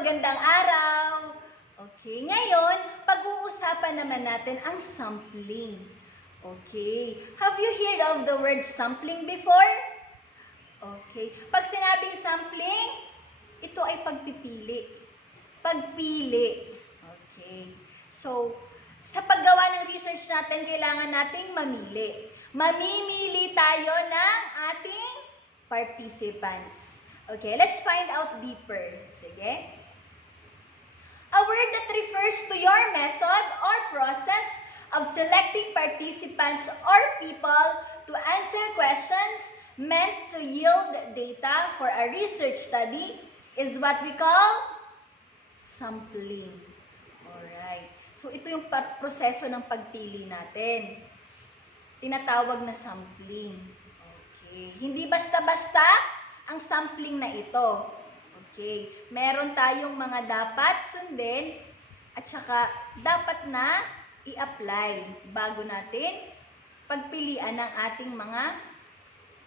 magandang araw! Okay, ngayon, pag-uusapan naman natin ang sampling. Okay, have you heard of the word sampling before? Okay, pag sinabing sampling, ito ay pagpipili. Pagpili. Okay, so, sa paggawa ng research natin, kailangan nating mamili. Mamimili tayo ng ating participants. Okay, let's find out deeper. Sige. A word that refers to your method or process of selecting participants or people to answer questions meant to yield data for a research study is what we call sampling. Alright. So, ito yung proseso ng pagpili natin. Tinatawag na sampling. Okay. Hindi basta-basta ang sampling na ito. Okay. Meron tayong mga dapat sundin at saka dapat na i-apply bago natin pagpilian ng ating mga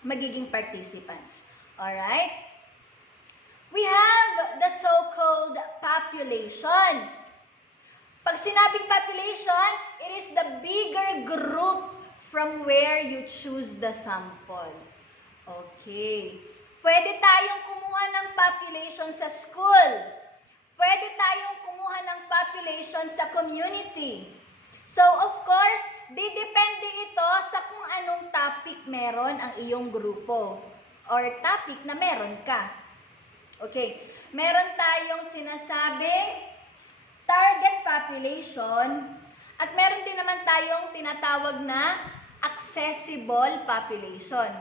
magiging participants. Alright? We have the so-called population. Pag sinabing population, it is the bigger group from where you choose the sample. Okay. Pwede tayong kumuha ng population sa school. Pwede tayong kumuha ng population sa community. So, of course, didepende ito sa kung anong topic meron ang iyong grupo or topic na meron ka. Okay. Meron tayong sinasabing target population at meron din naman tayong tinatawag na accessible population.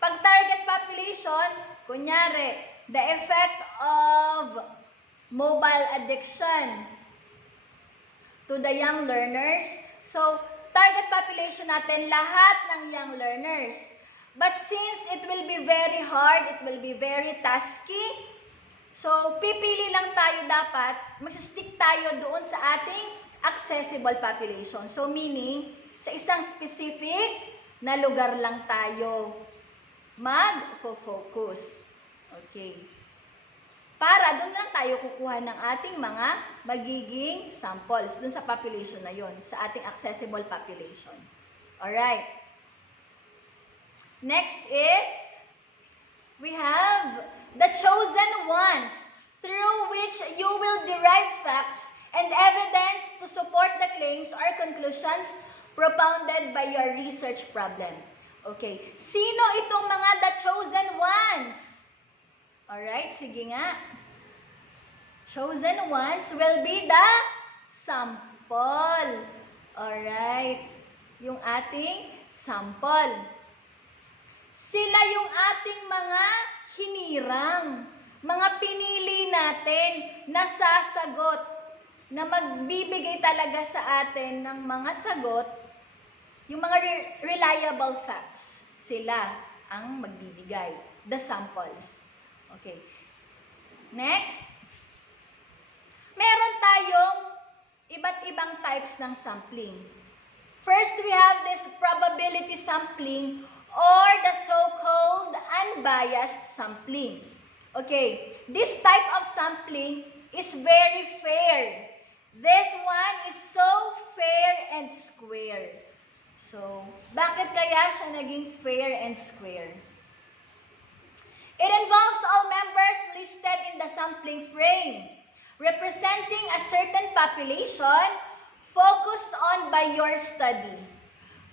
Pag target population, kunyari, the effect of mobile addiction to the young learners. So, target population natin, lahat ng young learners. But since it will be very hard, it will be very tasky, so, pipili lang tayo dapat, magsistick tayo doon sa ating accessible population. So, meaning, sa isang specific na lugar lang tayo mag-focus. Okay. Para doon lang tayo kukuha ng ating mga magiging samples doon sa population na yon, sa ating accessible population. Alright. Next is, we have the chosen ones through which you will derive facts and evidence to support the claims or conclusions propounded by your research problem. Okay. Sino itong mga the chosen ones? Alright, sige nga. Chosen ones will be the sample. Alright. Yung ating sample. Sila yung ating mga hinirang. Mga pinili natin na sasagot, na magbibigay talaga sa atin ng mga sagot, yung mga reliable facts, sila ang magbibigay, the samples. Okay. Next, meron tayong iba't ibang types ng sampling. First, we have this probability sampling or the so-called unbiased sampling. Okay, this type of sampling is very fair. This one is so fair and square. So, bakit kaya siya naging fair and square? It involves all members listed in the sampling frame, representing a certain population focused on by your study.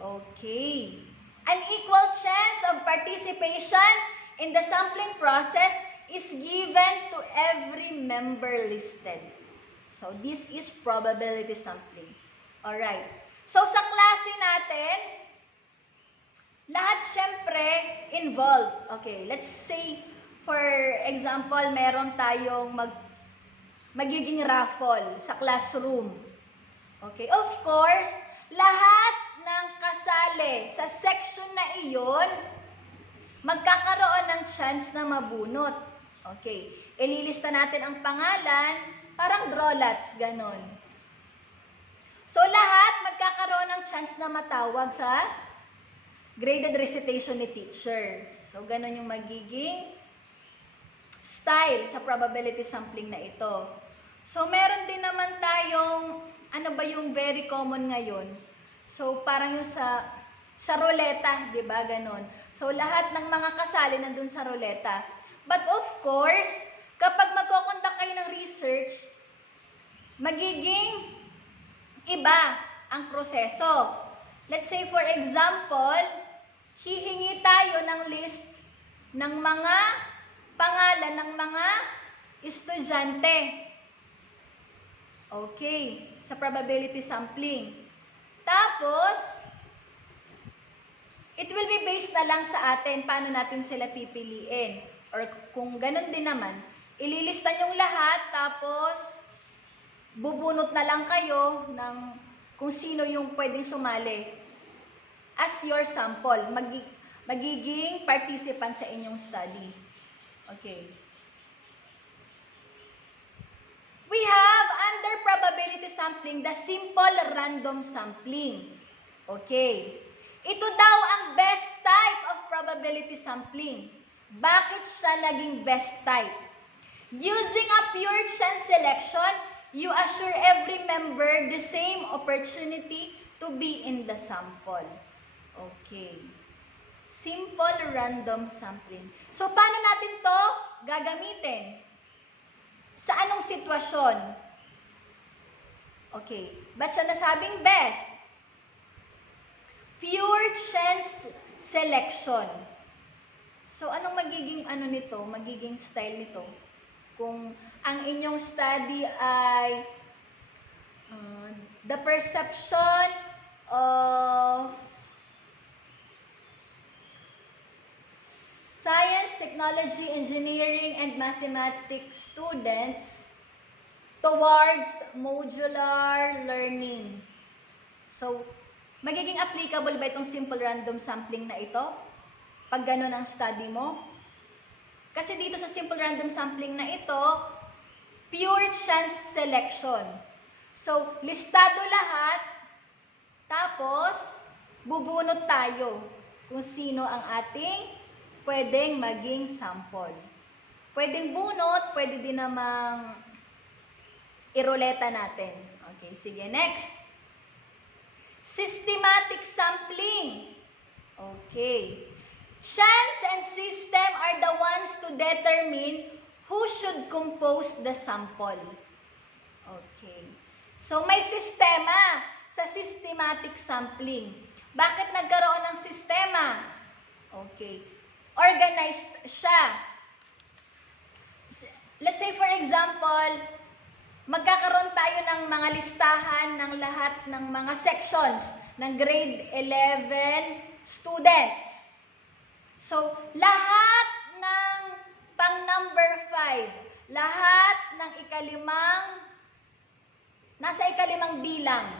Okay. An equal chance of participation in the sampling process is given to every member listed. So, this is probability sampling. Alright. So, sa klase natin, lahat syempre involved. Okay, let's say, for example, meron tayong magiging raffle sa classroom. Okay, of course, lahat ng kasali sa section na iyon, magkakaroon ng chance na mabunot. Okay, ililista natin ang pangalan, parang draw lots, ganon. So, lahat magkakaroon ng chance na matawag sa graded recitation ni teacher. So, ganon yung magiging style sa probability sampling na ito. So, meron din naman tayong, ano ba yung very common ngayon? So, parang yung sa ruleta, di ba? Ganon. So, lahat ng mga kasali nandun sa ruleta. But of course, kapag magkoconduct kayo ng research, magiging iba ang proseso. Let's say for example, hihingi tayo ng list ng mga pangalan ng mga estudyante. Okay, sa probability sampling. Tapos, it will be based na lang sa atin paano natin sila pipiliin. Or kung ganun din naman, ililista yung lahat, tapos bubunot na lang kayo ng kung sino yung pwedeng sumali as your sample. Magiging participant sa inyong study. Okay. We have under probability sampling the simple random sampling. Okay. Ito daw ang best type of probability sampling. Bakit siya naging best type? Using a pure chance selection, you assure every member the same opportunity to be in the sample. Okay. Simple random sampling. So, paano natin to gagamitin? Sa anong sitwasyon? Okay. Ba't siya nasabing best? Pure chance selection. So, anong magiging nito? Magiging style nito? Kung ang inyong study ay the perception of science, technology, engineering, and mathematics students towards modular learning. So, magiging applicable ba itong simple random sampling na ito? Pag gano'n ang study mo? Kasi dito sa simple random sampling na ito, pure chance selection. So, listado lahat, tapos, bubunot tayo kung sino ang ating pwedeng maging sample. Pwedeng bunot, pwede din namang iruleta natin. Okay, sige, next. Systematic sampling. Okay. Chance and system are the ones to determine who should compose the sample. Okay. So, may sistema sa systematic sampling. Bakit nagkaroon ng sistema? Okay. Organized siya. Let's say for example, magkakaroon tayo ng mga listahan ng lahat ng mga sections ng grade 11 students. So, lahat ng pang number 5, lahat ng nasa ikalimang bilang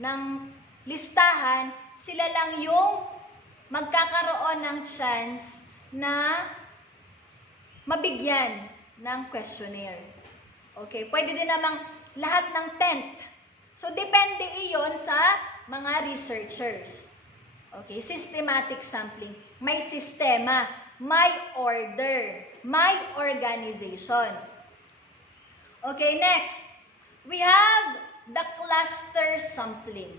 ng listahan, sila lang yung magkakaroon ng chance na mabigyan ng questionnaire. Okay, pwede din namang lahat ng 10th. So, depende iyon sa mga researchers. Okay, systematic sampling. May sistema, may order, may organization. Okay, next. We have the cluster sampling.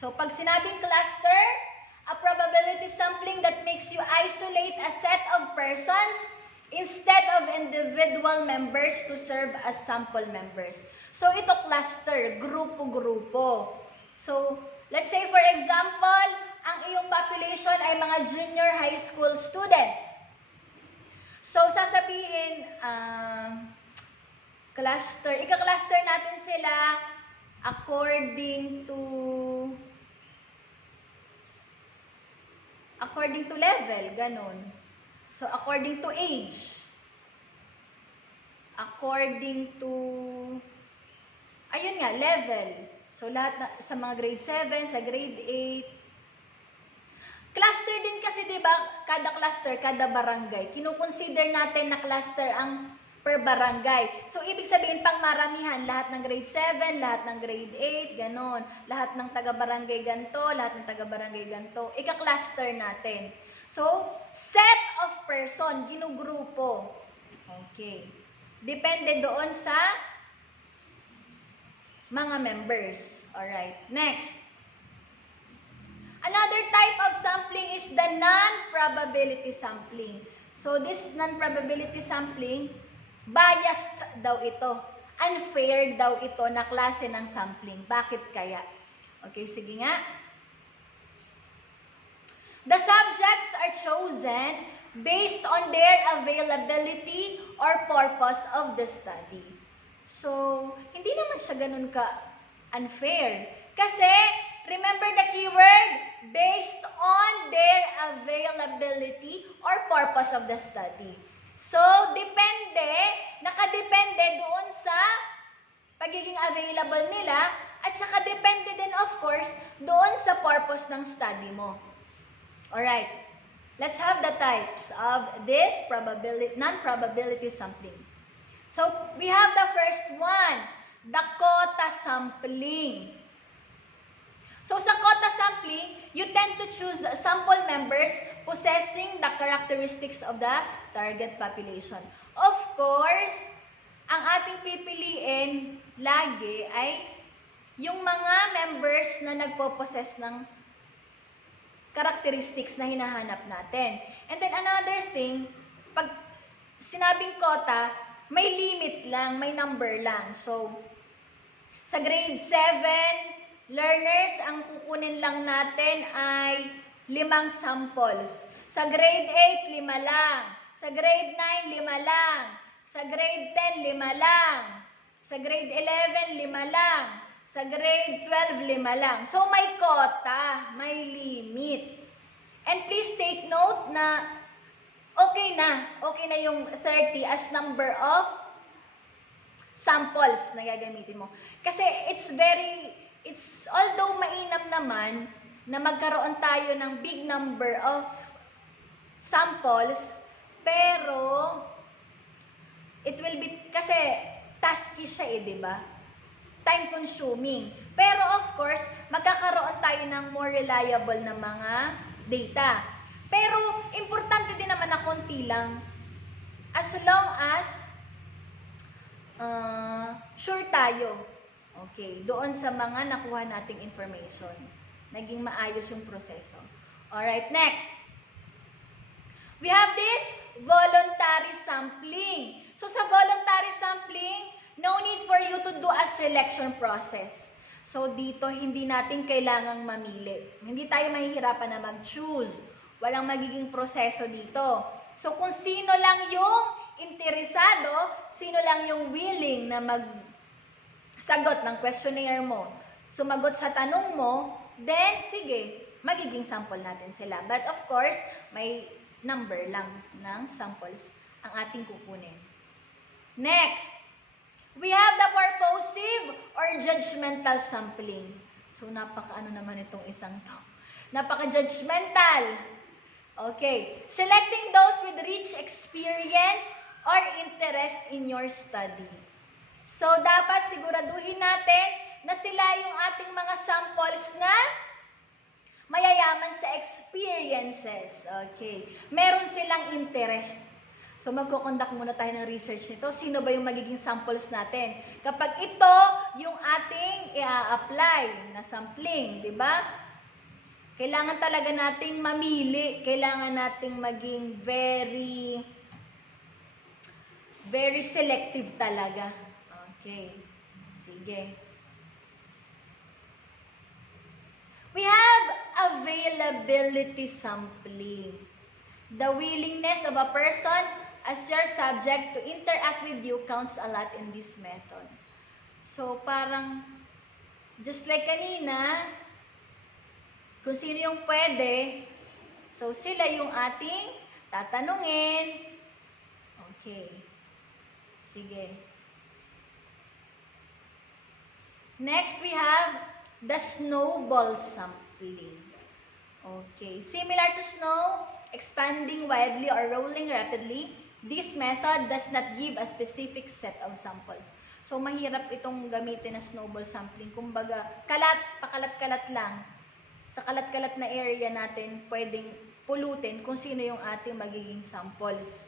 So, pag sinabing cluster, a probability sampling that makes you isolate a set of persons instead of individual members to serve as sample members. So, ito cluster, grupo-grupo. So, let's say for example, ang iyong population ay mga junior high school students. So, sasabihin, cluster, ika-cluster natin sila according to level, ganun. So, according to age. According to, ayun nga, level. So, lahat sa mga grade 7, sa grade 8. Cluster din kasi, di ba, kada cluster, kada barangay. Kinukonsider natin na cluster ang per barangay. So, ibig sabihin, pang maramihan, lahat ng grade 7, lahat ng grade 8, ganon. Lahat ng taga-barangay ganto, lahat ng taga-barangay ganto. Ika-cluster natin. So, set of person, ginugrupo. Okay. Depende doon sa mga members. Alright, next. Another type of sampling is the non-probability sampling. So this non-probability sampling, biased daw ito. Unfair daw ito na klase ng sampling. Bakit kaya? Okay, sige nga. The subjects are chosen based on their availability or purpose of the study. So, hindi naman siya ganun ka-unfair. Kasi, remember the keyword, based on their availability or purpose of the study. So, depende, nakadepende doon sa pagiging available nila, at saka depende din, of course, doon sa purpose ng study mo. Alright, let's have the types of this non-probability sampling. So, we have the first one, the quota sampling. So, sa quota sampling, you tend to choose sample members possessing the characteristics of the target population. Of course, ang ating pipiliin lagi ay yung mga members na nagpo-possess ng characteristics na hinahanap natin. And then another thing, pag sinabing quota, may limit lang, may number lang. So, sa grade 7, learners, ang kukunin lang natin ay 5 samples. Sa grade 8, 5 lang. Sa grade 9, 5 lang. Sa grade 10, 5 lang. Sa grade 11, 5 lang. Sa grade 12, 5 lang. So, may quota, may limit. And please take note na okay na yung 30 as number of samples na gagamitin mo. Kasi although mainam naman na magkaroon tayo ng big number of samples, pero it will be, kasi tasky siya di ba? Time consuming. Pero of course, magkakaroon tayo ng more reliable na mga data. Pero importante din naman na konti lang as long as sure tayo. Okay, doon sa mga nakuha nating information. Naging maayos yung proseso. Alright, next. We have this voluntary sampling. So sa voluntary sampling, no need for you to do a selection process. So dito, hindi natin kailangang mamili. Hindi tayo mahihirapan na mag-choose. Walang magiging proseso dito. So kung sino lang yung interesado, sino lang yung willing na magsagot ng questionnaire mo, sumagot sa tanong mo, then sige, magiging sample natin sila. But of course, may number lang ng samples ang ating kukunin. Next, we have the purposive or judgmental sampling. So, napaka-ano naman itong isang to. Napaka-judgmental. Okay. Selecting those with rich experience or interest in your study. So, dapat siguraduhin natin na sila yung ating mga samples na mayayaman sa experiences. Okay. Meron silang interest. So, magkukonduct muna tayo ng research nito. Sino ba yung magiging samples natin? Kapag ito yung ating i-apply na sampling, di ba? Kailangan talaga nating mamili. Kailangan nating maging very selective talaga. Okay. Sige. We have availability sampling. The willingness of a person as your subject to interact with you counts a lot in this method. So, parang, just like kanina, kung sino yung pwede, so sila yung ating tatanungin. Okay. Sige. Next, we have the snowball sampling. Okay. Similar to snow, expanding widely or rolling rapidly, this method does not give a specific set of samples. So, mahirap itong gamitin na snowball sampling. Kumbaga, pakalat-kalat lang. Sa kalat-kalat na area natin, pwedeng pulutin kung sino yung ating magiging samples.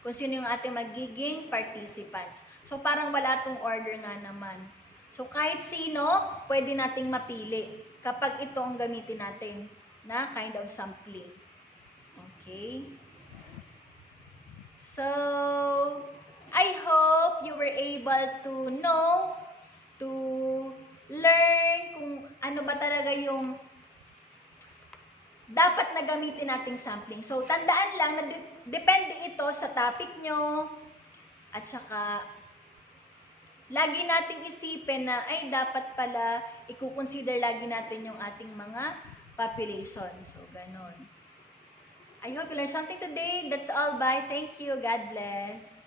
kung sino yung ating magiging participants. So, parang wala tong order nga naman. So, kahit sino, pwede nating mapili kapag ito ang gamitin natin na kind of sampling. Okay? So, I hope you were able to know, to learn kung ano ba talaga yung dapat na gamitin nating sampling. So, tandaan lang na depende ito sa topic nyo at saka lagi nating isipin na ay dapat pala i-consider lagi natin yung ating mga population. So, ganon. I hope you learned something today. That's all. Bye. Thank you. God bless.